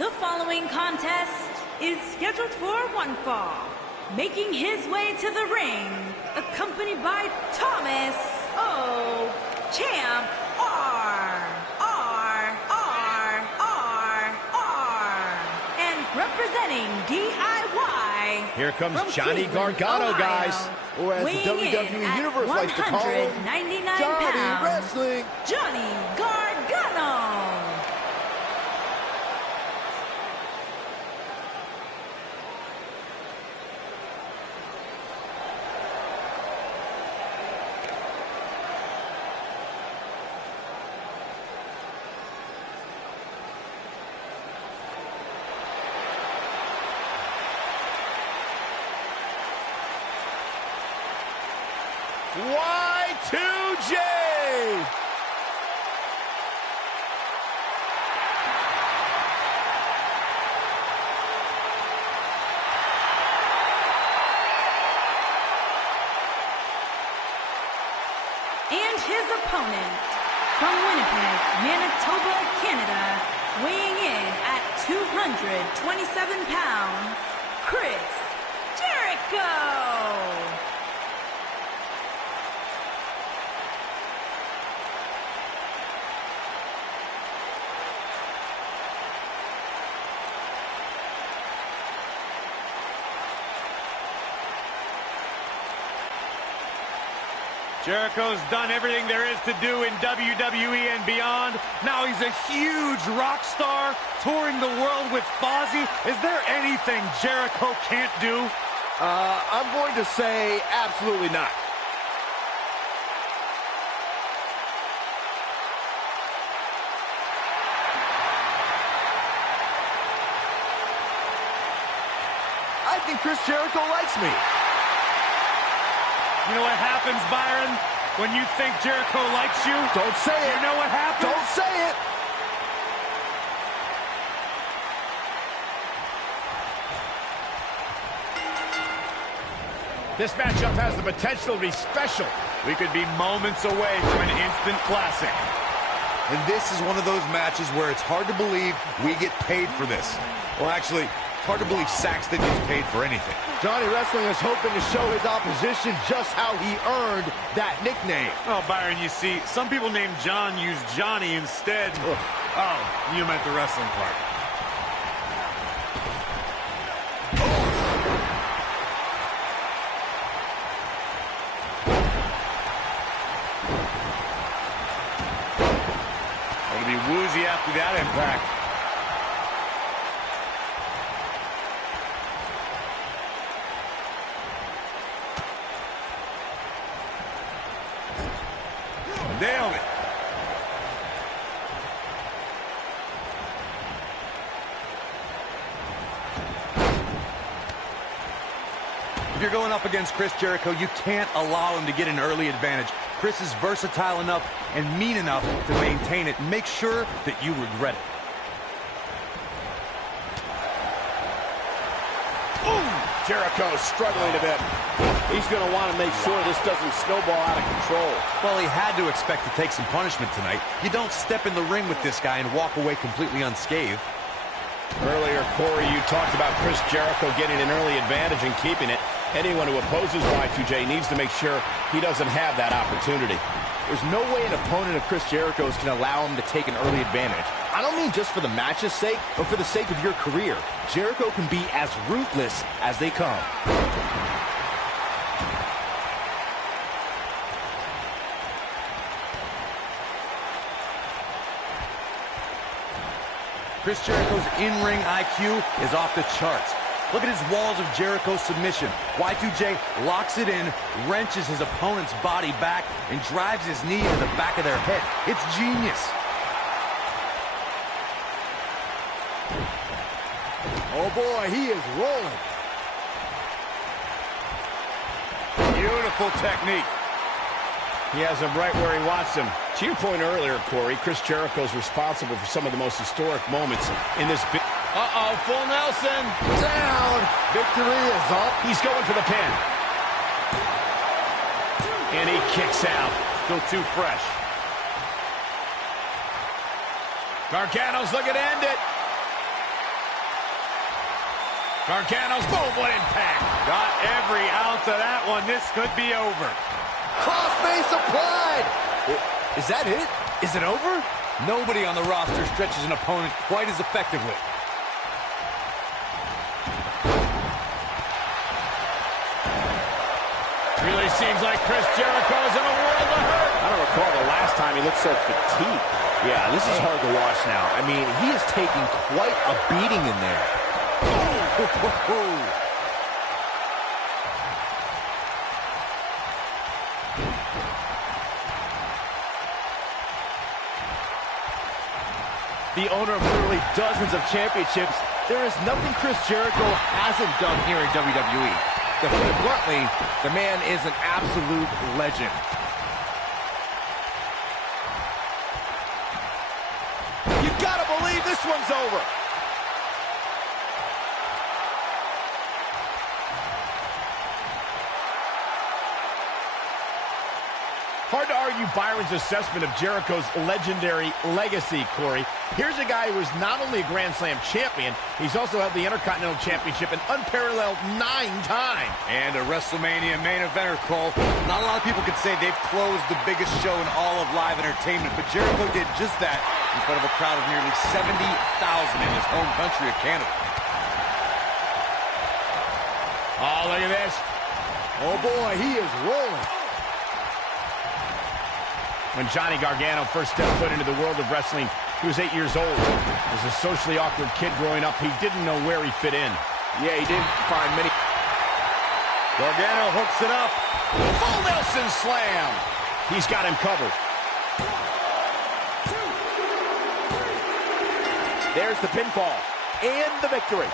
The following contest is scheduled for one fall. Making his way to the ring, accompanied by Thomas O. Champ R. And representing DIY. Here comes Johnny Gargano, guys. Or as the WWE Universe likes to call him, Johnny Wrestling. Johnny Gargano. Y2J! And his opponent, from Winnipeg, Manitoba, Canada, weighing in at 227 pounds, Chris Jericho! Jericho's done everything there is to do in WWE and beyond. Now he's a huge rock star touring the world with Fozzy. Is there anything Jericho can't do? I'm going to say absolutely not. I think Chris Jericho likes me. You know what happens, Byron, when you think Jericho likes you? Don't say it. You know what happens? Don't say it. This matchup has the potential to be special. We could be moments away from an instant classic. And this is one of those matches where it's hard to believe we get paid for this. Well, actually, it's hard to believe Saxton gets paid for anything. Johnny Wrestling is hoping to show his opposition just how he earned that nickname. Oh, Byron, you see, some people named John use Johnny instead. Ugh. Oh, you meant the wrestling part. It'll be woozy after that impact. Nailed it. If you're going up against Chris Jericho, you can't allow him to get an early advantage. Chris is versatile enough and mean enough to maintain it. Make sure that you regret it. Jericho struggling a bit. He's going to want to make sure this doesn't snowball out of control. Well, he had to expect to take some punishment tonight. You don't step in the ring with this guy and walk away completely unscathed. Earlier, Corey, you talked about Chris Jericho getting an early advantage and keeping it. Anyone who opposes Y2J needs to make sure he doesn't have that opportunity. There's no way an opponent of Chris Jericho's can allow him to take an early advantage. I don't mean just for the match's sake, but for the sake of your career. Jericho can be as ruthless as they come. Chris Jericho's in-ring IQ is off the charts. Look at his walls of Jericho submission. Y2J locks it in, wrenches his opponent's body back, and drives his knee into the back of their head. It's genius. Oh boy, he is rolling. Beautiful technique. He has him right where he wants him. To your point earlier, Corey, Chris Jericho's responsible for some of the most historic moments in this big... Uh-oh, full Nelson. Down. Victory is up. He's going for the pin. And he kicks out. Still too fresh. Gargano's looking to end it. Gargano's boom, what impact. Got every ounce of that one. This could be over. Crossface applied. Is that it? Is it over? Nobody on the roster stretches an opponent quite as effectively. Really seems like Chris Jericho is in a world of hurt. I don't recall the last time he looked so fatigued. Yeah, this is hard to watch now. I mean, he is taking quite a beating in there. The owner of literally dozens of championships, there is nothing Chris Jericho hasn't done here in WWE. To put it bluntly, the man is an absolute legend. You gotta believe this one's over. Hard to argue Byron's assessment of Jericho's legendary legacy, Corey. Here's a guy who is not only a Grand Slam champion, he's also held the Intercontinental Championship an unparalleled 9 times. And a WrestleMania main eventer, Cole. Not a lot of people could say they've closed the biggest show in all of live entertainment, but Jericho did just that in front of a crowd of nearly 70,000 in his home country of Canada. Oh, look at this. Oh boy, he is rolling. When Johnny Gargano first stepped foot into the world of wrestling, he was 8 years old. As a socially awkward kid growing up, he didn't know where he fit in. Yeah, he didn't find many. Gargano hooks it up. Full Nelson slam. He's got him covered. There's the pinfall and the victory.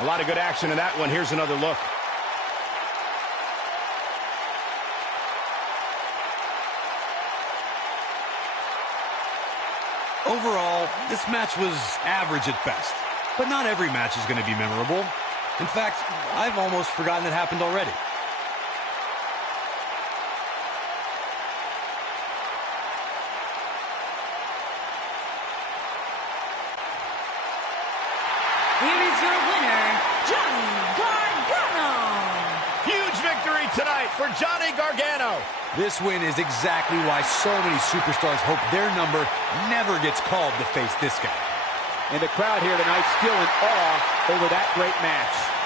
A lot of good action in that one. Here's another look. Overall, this match was average at best. But not every match is going to be memorable. In fact, I've almost forgotten it happened already. Here is your winner, Johnny Gargano. Huge victory tonight for Johnny Gargano. This win is exactly why so many superstars hope their number never gets called to face this guy. And the crowd here tonight still in awe over that great match.